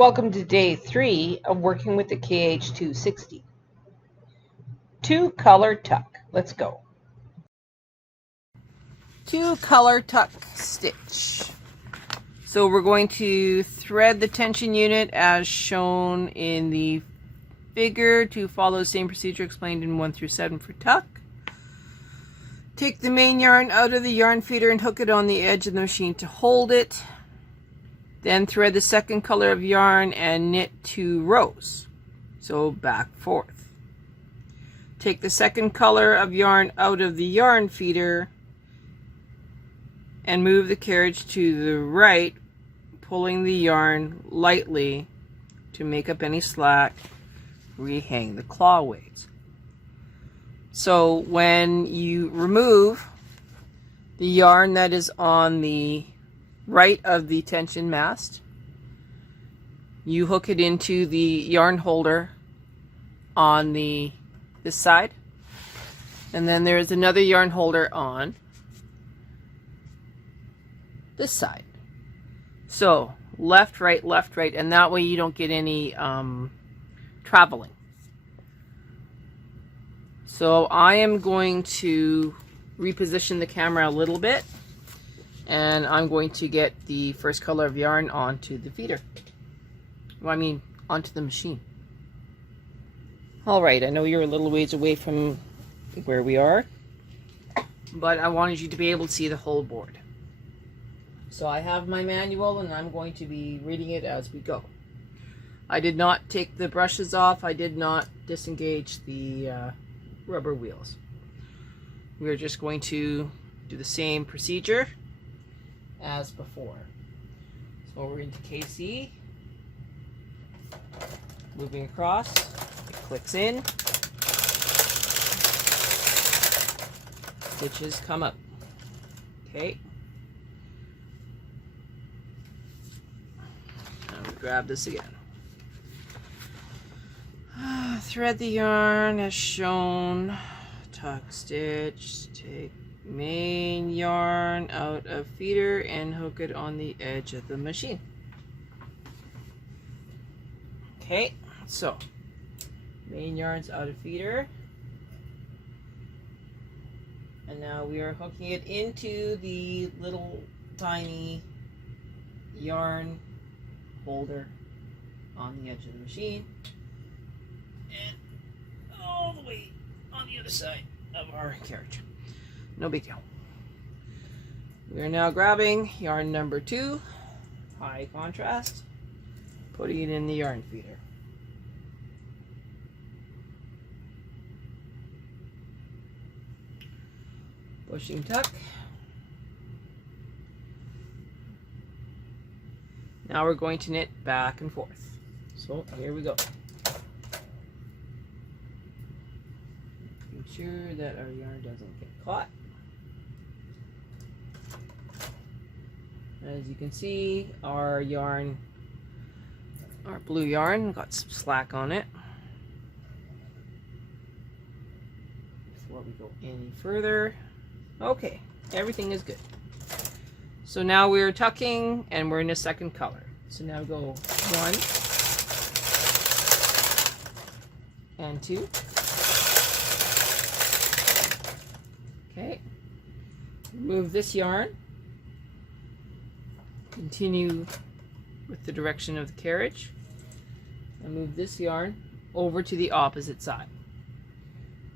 Welcome to day 3 of working with the KH260. 2-color tuck. Let's go. 2-color tuck stitch. So we're going to thread the tension unit as shown in the figure to follow the same procedure explained in 1 through 7 for tuck. Take the main yarn out of the yarn feeder and hook it on the edge of the machine to hold it. Then thread the second color of yarn and knit 2 rows. So back, forth. Take the second color of yarn out of the yarn feeder and move the carriage to the right, pulling the yarn lightly to make up any slack. Rehang the claw weights. So when you remove the yarn that is on the right of the tension mast, you hook it into the yarn holder on this side, and then there's another yarn holder on this side. So left, right, and that way you don't get any traveling. So I am going to reposition the camera a little bit, and I'm going to get the first color of yarn onto the feeder. Well, I mean, onto the machine. Alright, I know you're a little ways away from where we are, but I wanted you to be able to see the whole board. So I have my manual and I'm going to be reading it as we go. I did not take the brushes off. I did not disengage the rubber wheels. We're just going to do the same procedure as before. So we're into KC, moving across, it clicks in, stitches come up. Okay. Now we grab this again. Thread the yarn as shown, tuck stitch, take main yarn out of feeder and hook it on the edge of the machine. Okay, so main yarn's out of feeder, and now we are hooking it into the little tiny yarn holder on the edge of the machine, and all the way on the other side of our carriage. No big deal. We are now grabbing yarn number 2, high contrast, putting it in the yarn feeder. Pushing tuck. Now we're going to knit back and forth. So here we go. Make sure that our yarn doesn't get caught. As you can see, our yarn, our blue yarn, got some slack on it. Before we go any further, okay, everything is good. So now we're tucking and we're in a second color. So now go 1 and 2. Okay, remove this yarn. Continue with the direction of the carriage and move this yarn over to the opposite side.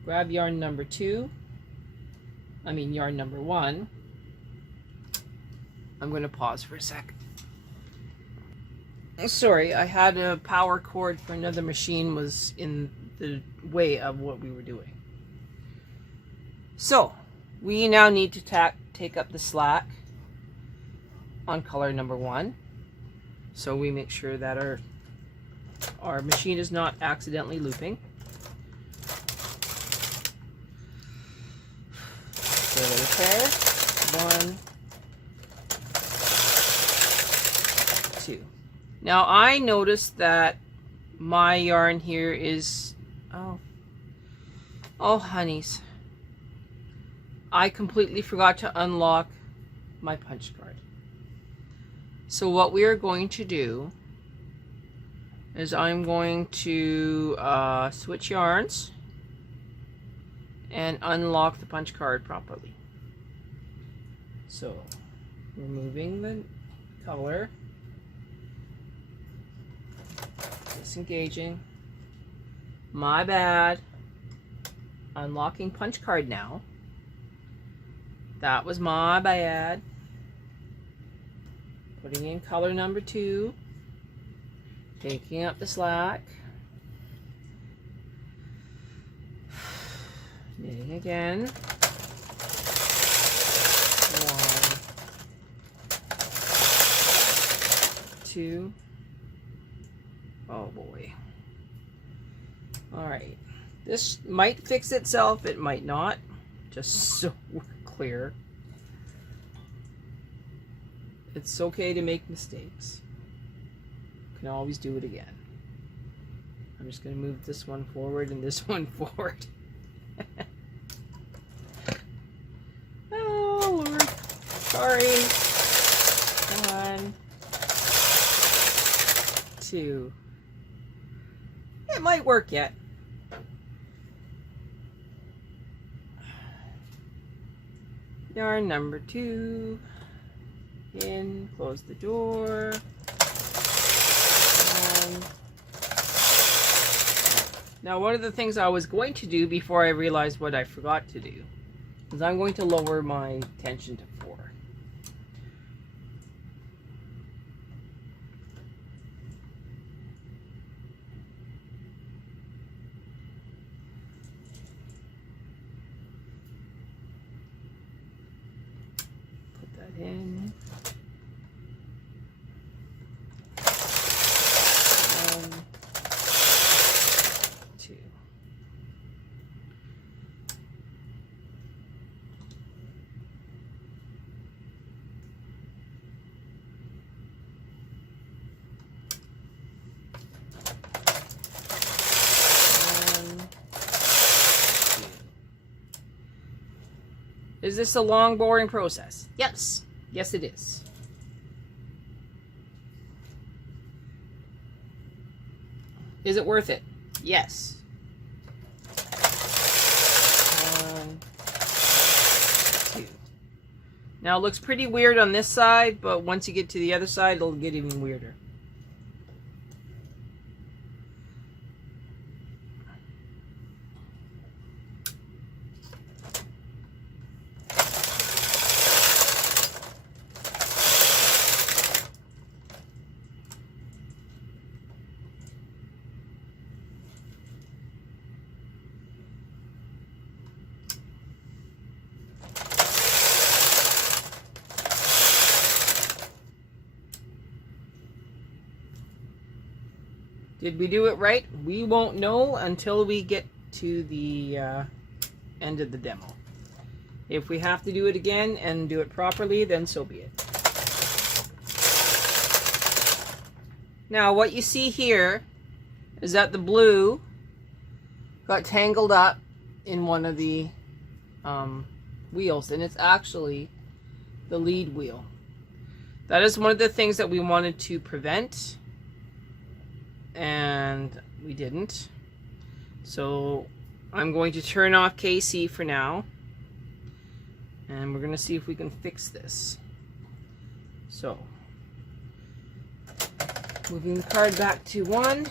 Grab yarn number 2, yarn number 1. I'm going to pause for a sec. Sorry, I had a power cord for another machine was in the way of what we were doing. So we now need to take up the slack on color number 1, so we make sure that our machine is not accidentally looping. Give it a pair. 1, 2. Now I noticed that my yarn here is oh honeys, I completely forgot to unlock my punch card. So what we are going to do is I'm going to switch yarns and unlock the punch card properly. So, removing the color, disengaging, my bad, unlocking punch card now. That was my bad. Putting in color number 2, taking up the slack, knitting again, 1, 2, oh boy. All right, this might fix itself, it might not, just so we're clear. It's okay to make mistakes. You can always do it again. I'm just going to move this one forward and this one forward. Oh, Lord. Sorry. 1, 2. It might work yet. Yarn number 2. In, close the door. Now, one of the things I was going to do before I realized what I forgot to do is I'm going to lower my tension to 4. Put that in. 1, 2. Is this a long, boring process? Yes. Yes, it is. Is it worth it? Yes. 1, 2. Now it looks pretty weird on this side, but once you get to the other side, it'll get even weirder. Did we do it right? We won't know until we get to the end of the demo. If we have to do it again and do it properly, then so be it. Now, what you see here is that the blue got tangled up in one of the wheels, and it's actually the lead wheel. That is one of the things that we wanted to prevent, and we didn't. So I'm going to turn off KC for now, and we're going to see if we can fix this. So moving the card back to 1,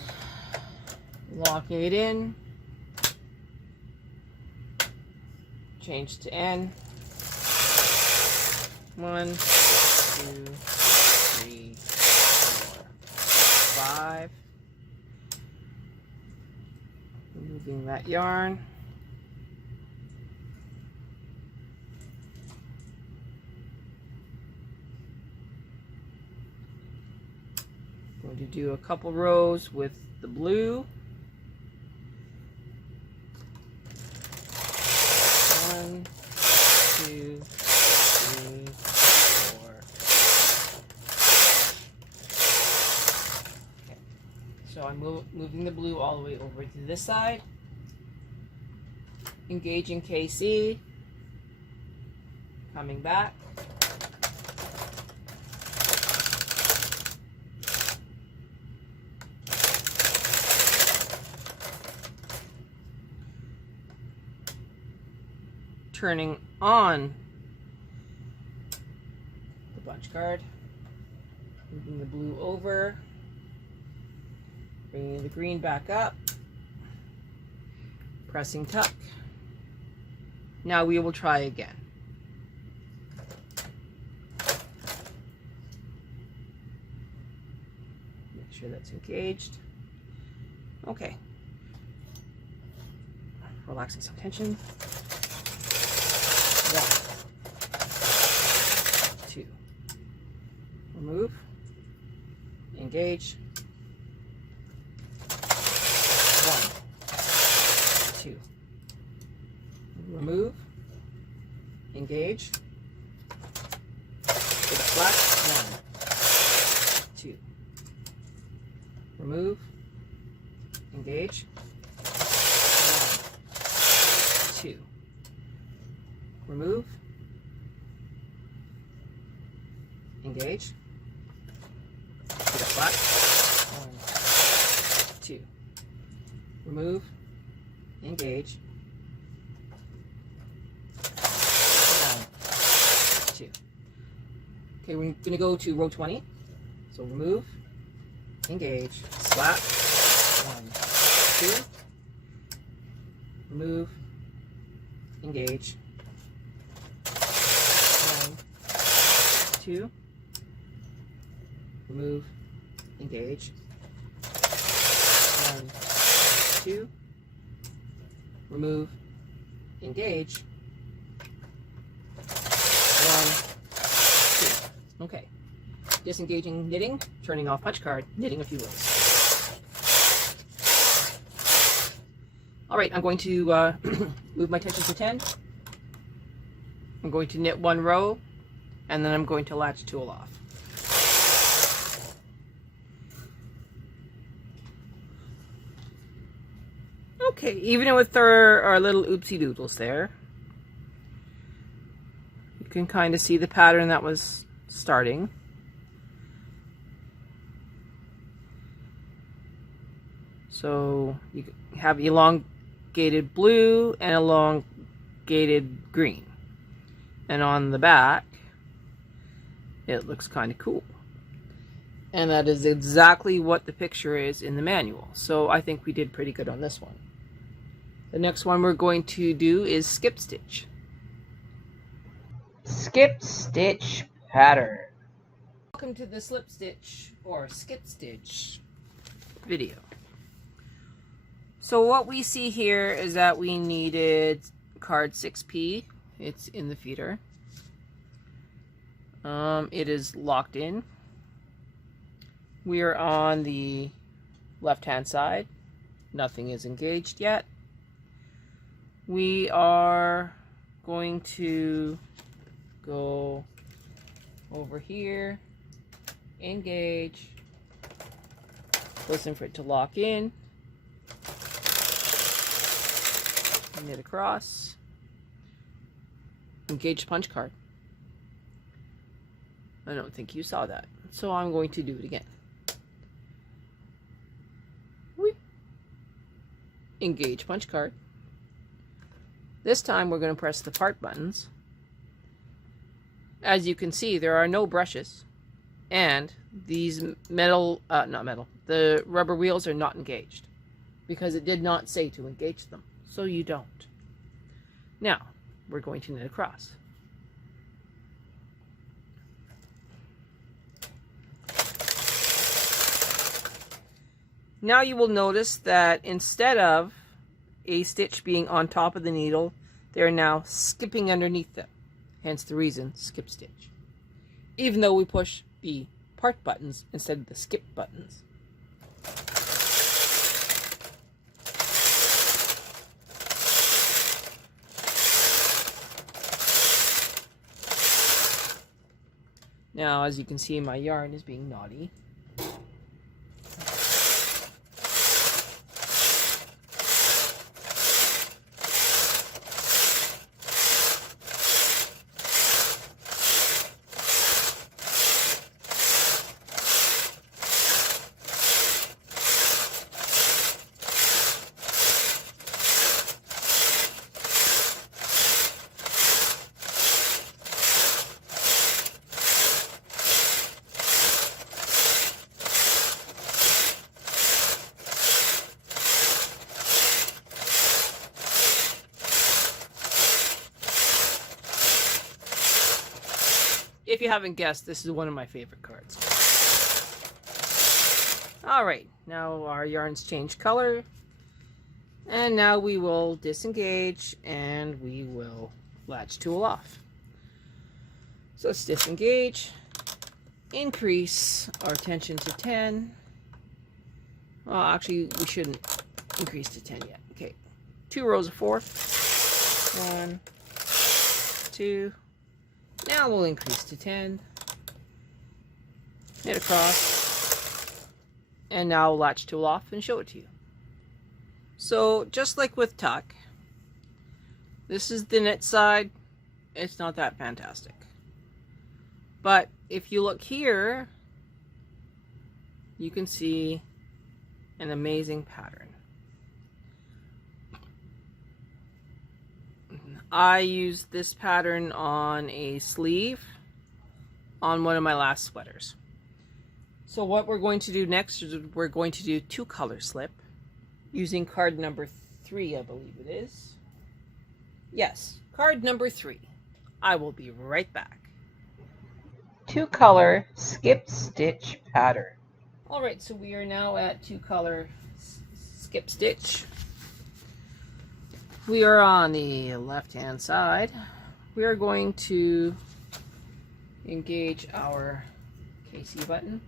locking it in, change to N. 1, 2, 3, 4, 5. Removing that yarn. Going to do a couple rows with the blue. 1, 2, 3, 4. Okay. So I'm moving the blue all the way over to this side. Engaging KC. Coming back. turning on the punch card, moving the blue over, bringing the green back up, pressing tuck. Now we will try again. Make sure that's engaged. Okay. Relaxing some tension. 1, 2. Remove. Engage. 1, 2. Remove. Engage. Take it flat. 1, 2. Remove. Engage. 2. Remove. Engage. Take it flat. 1, 2. Remove. Engage. 1, 2. Okay, we're going to go to row 20. So remove. Engage. Slap. 1, 2. Remove. Engage. 1, 2. Remove. Engage. 1, 2. Remove. Engage. 1, 2. Okay. Disengaging knitting, turning off punch card, knitting a few rows. All right, I'm going to move my tension to 10. I'm going to knit 1 row, and then I'm going to latch tool off. Okay, even with our little oopsie doodles there, you can kind of see the pattern that was starting. So you have elongated blue and elongated green. And on the back, it looks kind of cool. And that is exactly what the picture is in the manual. So I think we did pretty good on this one. The next one we're going to do is skip stitch. Skip stitch pattern. Welcome to the slip stitch or skip stitch video. So what we see here is that we needed card 6P. It's in the feeder. It is locked in. We are on the left-hand side. Nothing is engaged yet. We are going to go over here, engage, listen for it to lock in, knit across, engage punch card. I don't think you saw that, so I'm going to do it again. Whoop. Engage punch card. This time we're going to press the part buttons. As you can see, there are no brushes, and these the rubber wheels are not engaged because it did not say to engage them, so you don't. Now we're going to knit across. Now you will notice that instead of a stitch being on top of the needle, they're now skipping underneath them. Hence the reason skip stitch. Even though we push the part buttons instead of the skip buttons. Now, as you can see, my yarn is being naughty. If you haven't guessed, this is one of my favorite cards. Alright, now our yarns change color. And now we will disengage and we will latch tool off. So let's disengage, increase our tension to 10. Well, actually, we shouldn't increase to 10 yet. Okay, 2 rows of 4. 1, 2. Now we'll increase to 10. Knit across. And now we'll latch tool off and show it to you. So just like with tuck, this is the knit side. It's not that fantastic. But if you look here, you can see an amazing pattern. I used this pattern on a sleeve on one of my last sweaters. So what we're going to do next is we're going to do 2 color slip using card number 3, I believe it is. Yes, card number 3. I will be right back. 2 color skip stitch pattern. Alright, so we are now at 2 color skip stitch. We are on the left hand side. We are going to engage our KC button,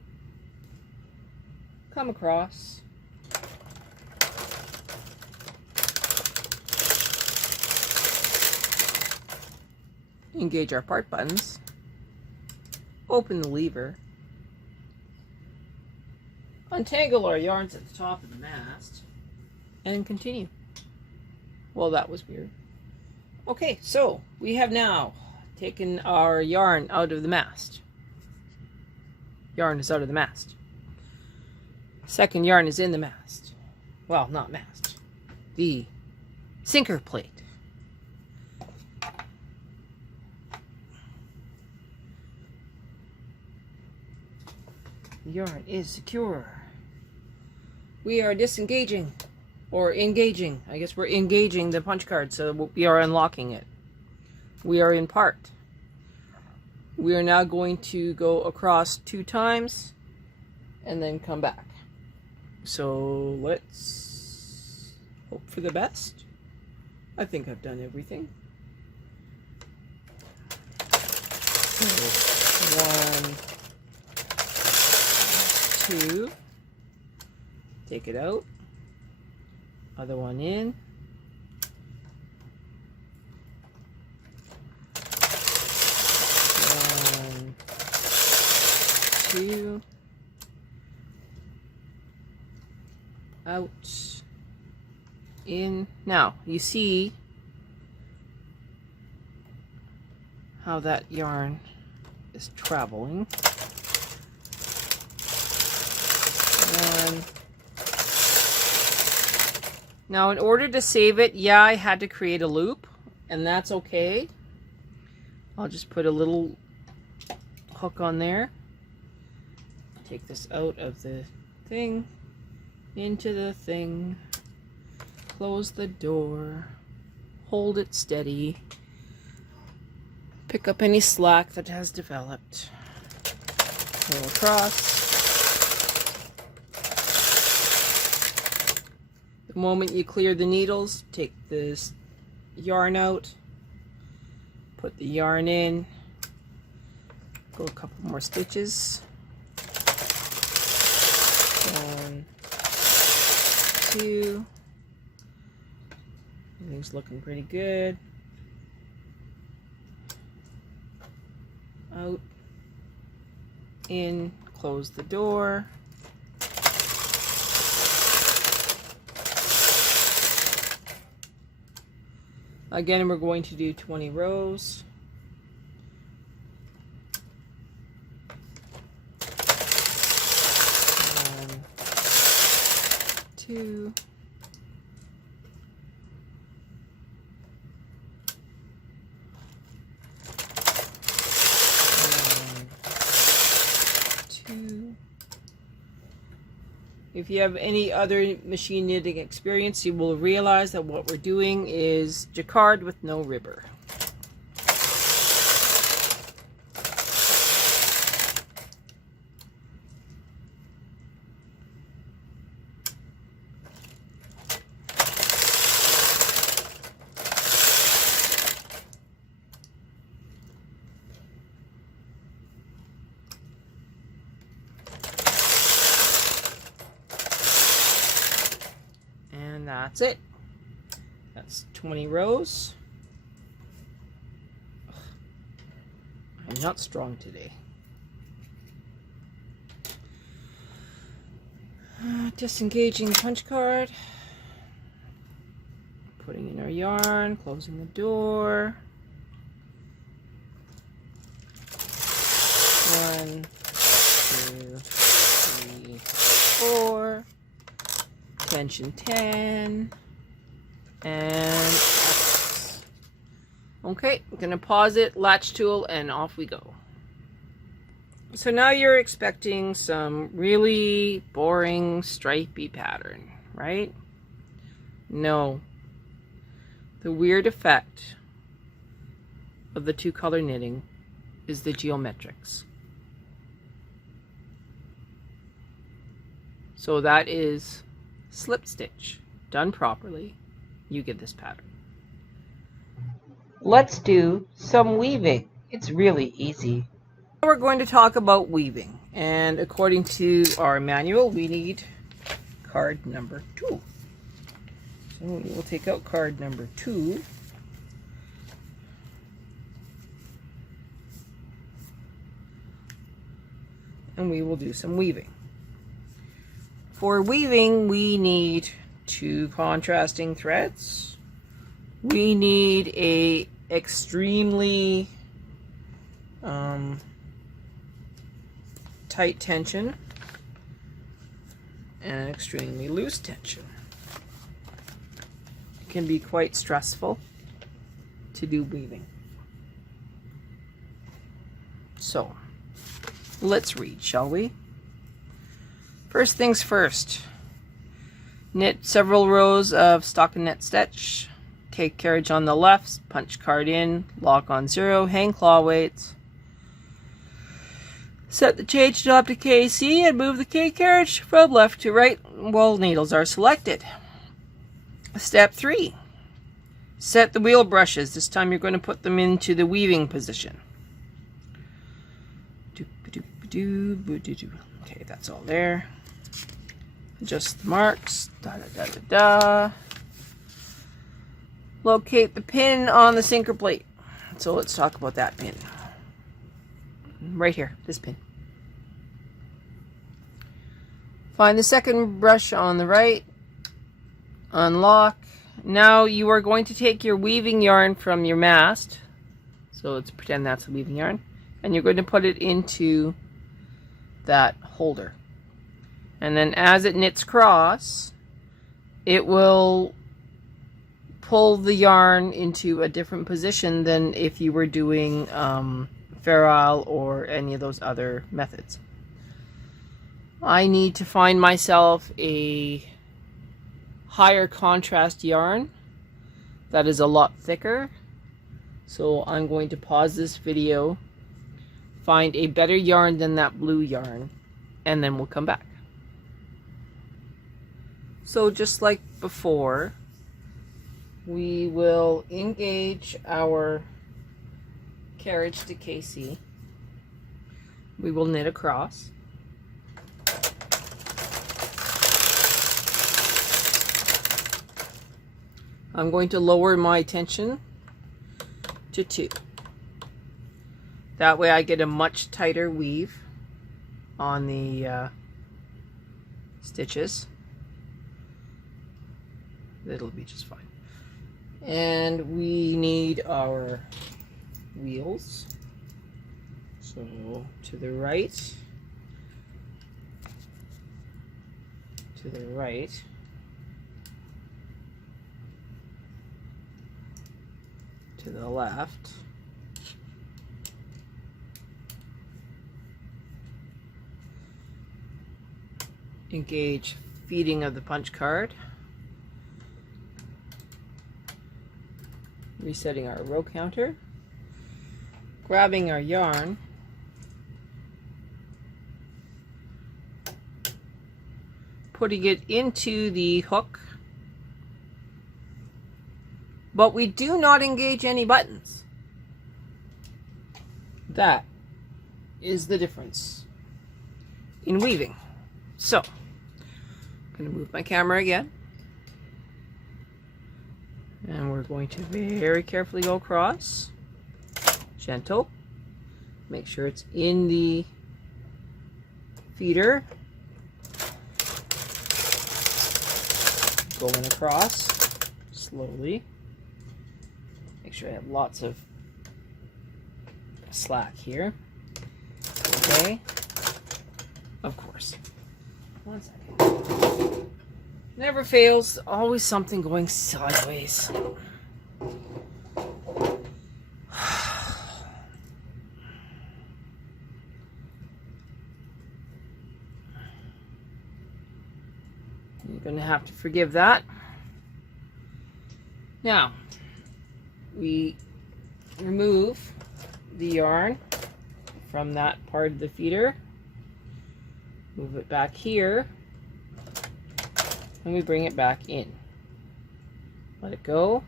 come across, engage our part buttons, open the lever, untangle our yarns at the top of the mast, and continue. Well, that was weird. Okay, so we have now taken our yarn out of the mast. Yarn is out of the mast. Second yarn is in the mast. Well, not mast. The sinker plate. The yarn is secure. We are disengaging. Or engaging. I guess we're engaging the punch card, so we are unlocking it. We are in part. We are now going to go across 2 times and then come back. So let's hope for the best. I think I've done everything. So 1, 2. Take it out. Other one in. 1, 2. Out. In. Now, you see how that yarn is traveling. 1. Now, in order to save it, yeah, I had to create a loop, and that's okay. I'll just put a little hook on there. Take this out of the thing, into the thing, close the door, hold it steady, pick up any slack that has developed, pull across. The moment you clear the needles, take this yarn out, put the yarn in, go a couple more stitches. 1, 2. Everything's looking pretty good. Out, in, close the door. Again, we're going to do 20 rows. 1, 2. 2. If you have any other machine knitting experience, you will realize that what we're doing is jacquard with no ribber. that's it. That's 20 rows. Ugh, I'm not strong today. Disengaging the punch card. Putting in our yarn, closing the door. 1, 2, 3, 4. Tension 10. And X. Okay, I'm gonna pause it, latch tool, and off we go. So now you're expecting some really boring stripey pattern, right? No. The weird effect of the two-color knitting is the geometrics. So that is slip stitch. Done properly, you get this pattern. Let's do some weaving. It's really easy. We're going to talk about weaving, and according to our manual, we need card number 2. So we will take out card number 2. And we will do some weaving. For weaving, we need 2 contrasting threads. We need a extremely tight tension and an extremely loose tension. It can be quite stressful to do weaving. So, let's read, shall we? First things first. Knit several rows of stockinette stitch. Take carriage on the left, punch card in, lock on 0, hang claw weights. Set the change knob to KC and move the K carriage from left to right while needles are selected. Step 3. Set the wheel brushes. This time you're going to put them into the weaving position. Okay, that's all there. Adjust the marks. Locate the pin on the sinker plate. So let's talk about that pin. Right here, this pin. Find the second brush on the right. Unlock. Now you are going to take your weaving yarn from your mast. So let's pretend that's a weaving yarn. And you're going to put it into that holder. And then as it knits cross, it will pull the yarn into a different position than if you were doing ferrule or any of those other methods. I need to find myself a higher contrast yarn that is a lot thicker. So I'm going to pause this video, find a better yarn than that blue yarn, and then we'll come back. So just like before, we will engage our carriage to KC. We will knit across. I'm going to lower my tension to 2. That way I get a much tighter weave on the stitches. It'll be just fine. And we need our wheels. So to the right, to the right, to the left, engage feeding of the punch card, resetting our row counter, grabbing our yarn, putting it into the hook, but we do not engage any buttons. That is the difference in weaving. So, I'm going to move my camera again. And we're going to very carefully go across. Gentle. Make sure it's in the feeder. Going across slowly. Make sure I have lots of slack here. Okay. Of course. 1 second. Never fails. Always something going sideways. You're going to have to forgive that. Now, we remove the yarn from that part of the feeder. Move it back here. And we bring it back in. Let it go.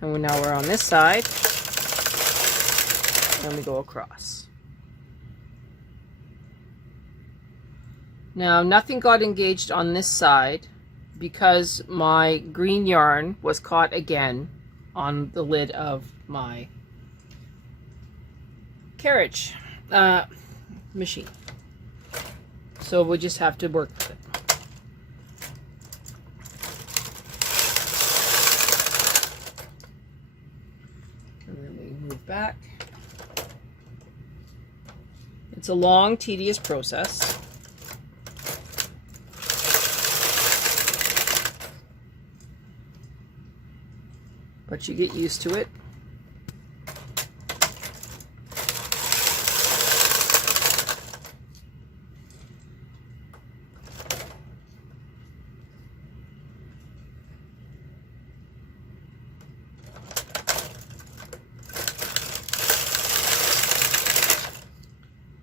And now we're on this side. And we go across. Now, nothing got engaged on this side because my green yarn was caught again on the lid of my carriage machine. So we'll just have to work with it. And then we move back. It's a long, tedious process. But you get used to it.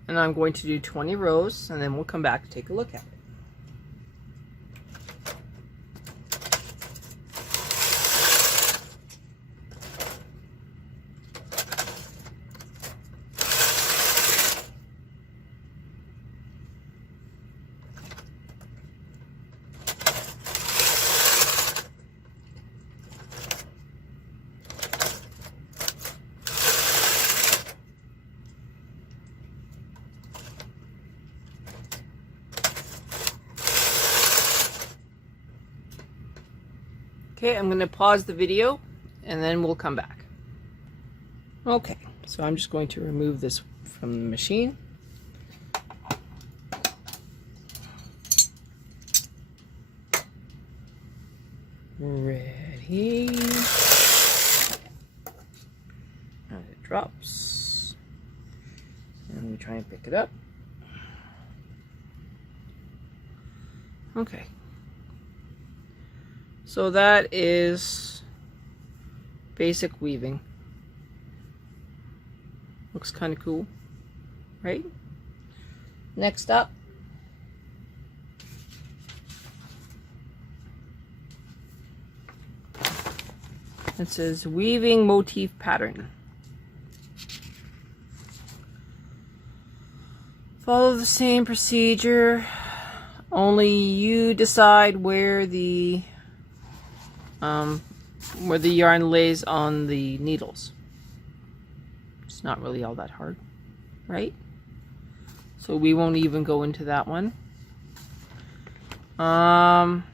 And I'm going to do 20 rows, and then we'll come back and take a look at it. Okay, I'm going to pause the video and then we'll come back. Okay, so I'm just going to remove this from the machine. Ready. And it drops. And we try and pick it up. Okay. So that is basic weaving. Looks kind of cool, right? Next up, it says weaving motif pattern. Follow the same procedure, only you decide where the yarn lays on the needles. It's not really all that hard, right? So we won't even go into that one.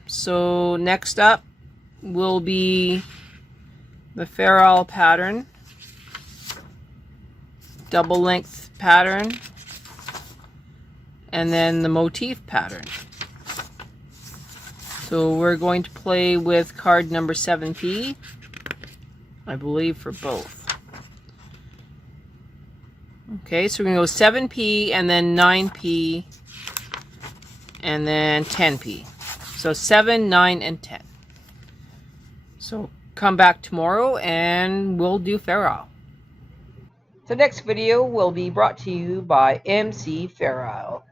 So next up will be the Farrow pattern, double length pattern, and then the motif pattern. So we're going to play with card number 7P, I believe, for both. Okay, so we're going to go 7P and then 9P and then 10P. So 7, 9, and 10. So come back tomorrow and we'll do Farrow. The next video will be brought to you by MC Farrow.